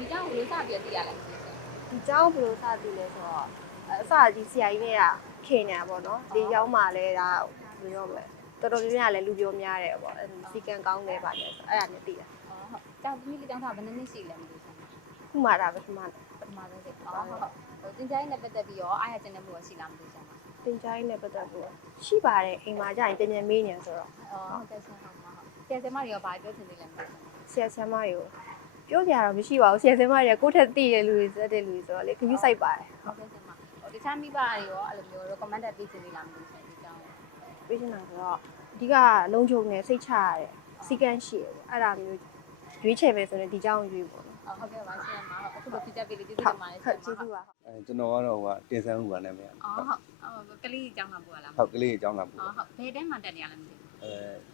ဒီကြောင့်ဘယ်လိုစပြီးသိရလဲ ဒီเจ้าဘယ်လိုစသည်လဲဆိုတော့အစကြီးဆရာကြီးနဲ့ကခင်နေတာပေါ့နော်ဒီရောက်မှလဲဒါဘယ်လိုပြောမလဲတော်တော်များများလည်းလူပြောများတယ်ပေါ့စီကံကောင်းတယ်ပါလဲဆိုအဲ့ဒါနဲ့သိတာ ဟုတ်ကြောင့်ဒီလေးကြောင့်ဘယ်နှစ်ရှိလဲမသိဘူး ခုမှဒါပဲခုမှ ပထမဆုံးစိတ်ဟုတ်ဟုတ်တင်ကြိုင်းနဲ့ပတ်သက်ပြီးတော့အားရကျန်တဲ့မှုရှိလားမသိဘူး တင်ချိုင်းနဲ့ပတ်သက်လို့ရှိပါတယ်အိမ်မှာကြာရင်ပြန်ပြန်မေးနေဆိုတော့ ဟုတ်ကဲ့ရှင်ဟုတ်ပါဟုတ်ဆရာဆရာမတွေကဘာပြောချင်သေးလဲမသိဘူး ဆရာဆရာမတွေကိုပြောကြရတော့မရှိပါဘူးဆရာဆရာမတွေကကိုယ့်ထက်သိတဲ့လူတွေစတဲ့လူတွေဆိုတော့လေခရီးစိုက်ပါတယ် ဟုတ်ကဲ့ရှင်မဟိုတခြားမိဘတွေရောအဲ့လိုမျိုး recommend ပေးချင်သေးလားမသိဘူးဒီကြောင့် ပေးချင်တာဆိုတော့အဓိကလုံခြုံနေစိတ်ချရတယ်စီကံရှိရပေါ့အဲ့ဒါမျိုးရွေးချယ်ပဲဆိုရင်ဒီเจ้าရွေးပေါ့နော် ဟုတ်ကဲ့ပါရှင်မဟုတ်အခုလိုဖြေချက်ပေးလို့ကျေးဇူးတင်ပါတယ်ရှင် ကျေးဇူးပါ ကျွန်တော်ကတော့ဟိုကတင်ဆန်းဦးပါနာမည် ဟုတ်ကလေးအကြောင်းလာပို့ရလား ဟုတ်ကလေးအကြောင်းလာပို့ ဟုတ်ဘယ်တဲမှာတက်နေရလဲမသိဘူး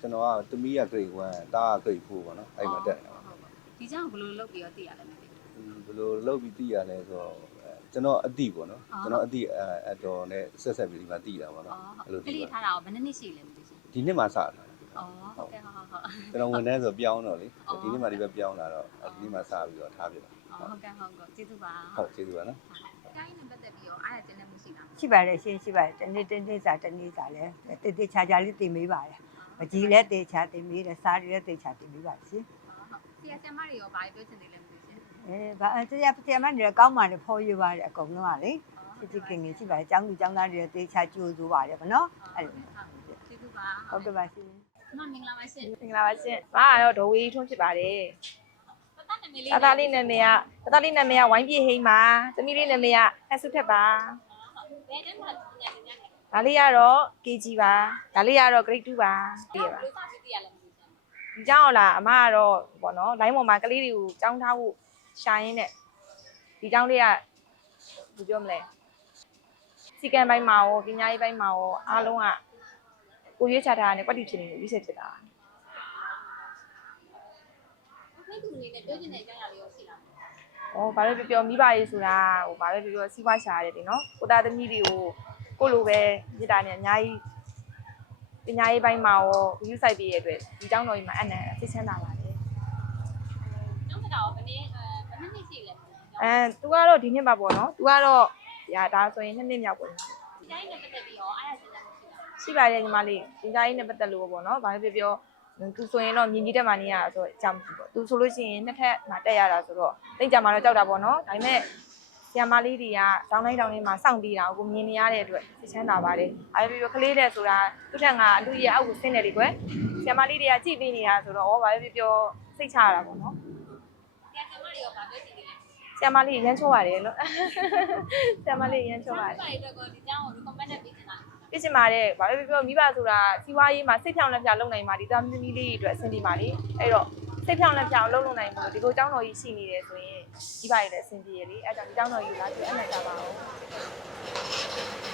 ကျွန်တော်ကသမီးက grade 1တားက grade 4ပေါ့နော်အဲ့မှာတက်နေတာ ဒီကြောင့်ဘယ်လိုလုပ်ပြီးတော့သိရလဲမသိဘူး ဘယ်လိုလုပ်ပြီးသိရလဲဆိုတော့ကျွန်တော်အတိပေါ့နော်ကျွန်တော်အတိအတော်နဲ့ဆက်ဆက်ပြီးဒီမှာသိတာပေါ့နော်အဲ့လို ကလေးထားတာဘယ်နှစ်ရှိလဲမသိဘူး ဒီနှစ်မှာစတာ ဟုတ်ကဲ့ဟုတ်ဟုတ် ကျွန်တော်ဝန်ထမ်းဆိုပြောင်းတော့လေဒီနှစ်မှာဒီဘက်ပြောင်းလာတော့ဒီနေ့မှာစပြီးတော့ထားပြတာ ဟုတ်ကဲ့ဟုတ်ကဲ့ကျေးဇူးပါ ဟုတ်ကျေးဇူးပါနော် တိုင်းနဲ့ပတ်သက်ပြီးတော့အားရကျန်တဲ့မှုရှိလား ရှိပါတယ်ရှင်းရှိပါတယ်တနေ့စာလဲတေချာလေးတင်မေးပါတယ်မကြီးလဲတေချာတင်မေးတယ်စားရလဲတေချာတင်မေးပါရှင် ဆရာဆရာမတွေရောဘာပြောချင်သေးလဲမသိဘူး ဘာတရားမနေကောင်းပါလေဖော်ရပါတယ်အကုန်လုံးကလေချစ်ခင်ရှိပါတယ်ကျောင်းသူကျောင်းသားတွေတေချာကြိုးစိုးပါတယ်ဗောနော်အဲ့လို ကျေးဇူးပါ ဟုတ်ကဲ့ပါရှင် မင်္ဂလာပါရှင် မင်္ဂလာပါရှင်။ဘာကတော့ဒေါ်ဝေးထွန်းဖြစ်ပါတယ် ပတနာမည်လေး ။သားသားလေးနာမည်ကဝိုင်းပြေဟိန်းပါ။သမီးလေးနာမည်ကဟက်ဆုထက်ပါ။ ဘယ်တဲမှာတက်နေရလဲ ဒါလေးကတော့ KG ပါ။ဒါလေးကတော့ grade 2ပါ။ပြည့်ပါ ဘယ်လိုစပြီးသိရလဲမသိဘူး ။ဒီเจ้าလားအမကတော့ပေါ့နော်လိုင်းပေါ်မှာကလေးတွေကိုကြောင်းထားဖို့ရှာရင်းနဲ့ဒီเจ้าလေးကဘယ်ပြောမလဲ။စီကံပိုင်းမှာရောပညာရေးပိုင်းမှာရောအားလုံးကကိုရွေးချထားတဲ့ကွက်တီဖြစ်နေလို့ရွေးချယ်ဖြစ်တာ။ မိသူအနေနဲ့ပြောချင်တဲ့အကြောင်းအရာလေးရောရှိလား ဘာပဲပြောမိဘရေးဆိုတာဘာပဲပြောစီးပွားရှာရတယ်ဒီနော်ကိုသားသမီးတွေကိုကိုလိုပဲမြစ်တာနဲ့အများကြီးပညာရေးပိုင်းမှာရောယူဆိုင်ပြီးရတဲ့အတွက်ဒီเจ้าတော်ကြီးမှာအနံသိချမ်းသာပါတယ် ကျောင်းတက်တာရောဘယ်နှစ်ရှိလဲ သူကတော့ဒီနှစ်မှာပေါ့နော်သူကတော့ဒါဆိုရင်2နှစ်မြောက်ပေါ့ ဒီတိုင်းနဲ့ပတ်သက်ပြီးတော့အားရကျန်တဲ့မှုရှိလား ရှိပါတယ်ညီမလေးဒီကြားကြီးနဲ့ပတ်သက်လို့ပေါ့နော်ဘာပဲပြောသူဆိုရင်တော့မြင်ကြီးတက်မှနေရတာဆိုတော့အကြောင်းပေါ့သူဆိုလို့ရှိရင်နှစ်ထက်မှတက်ရတာဆိုတော့တိတ်ကြမှာတော့ကြောက်တာပေါ့နော်ဒါပေမဲ့ဆရာမလေးတွေကတောင်းတိုင်းမှာစောင့်ပြီးတာကိုမြင်နေရတဲ့အတွက်သိချမ်းသာပါတယ်ဘာပဲပြောကလေးတဲ့ဆိုတာသူ့ထက်ကအလူကြီးအောက်ကိုဆင်းတယ်လေကွယ်ဆရာမလေးတွေကကြည့်ပြီးနေတာဆိုတော့ဘာပဲပြောစိတ်ချရတာပေါ့နော် ဆရာဆရာမတွေရောဘာပြောချင်သေးလဲ ဆရာမလေးရမ်းချောပါတယ်လို့ဆရာမလေးရမ်းချောပါတယ် ဘာတွေတော့ဒီကျောင်းကို recommend ပေးချင်တာ ပြချင်ပါတယ်ဘာပဲပြောမိဘဆိုတာစီးပွားရေးမှာစိတ်ဖြောင်းလက်ဖြောင်းလုပ်နိုင်မှာဒီသားသမီးလေးတွေအတွက်အဆင်ပြေပါလေအဲ့တော့စိတ်ဖြောင်းလက်ဖြောင်းလုပ်နိုင်မှုဒီကိုเจ้าတော်ကြီးရှိနေတယ်ဆိုရင်ဒီပါရတဲ့အဆင်ပြေရလေအဲ့ဒါကြောင့်ဒီเจ้าတော်ကြီးကိုလာပြီးအနိုင်ကြပါအောင်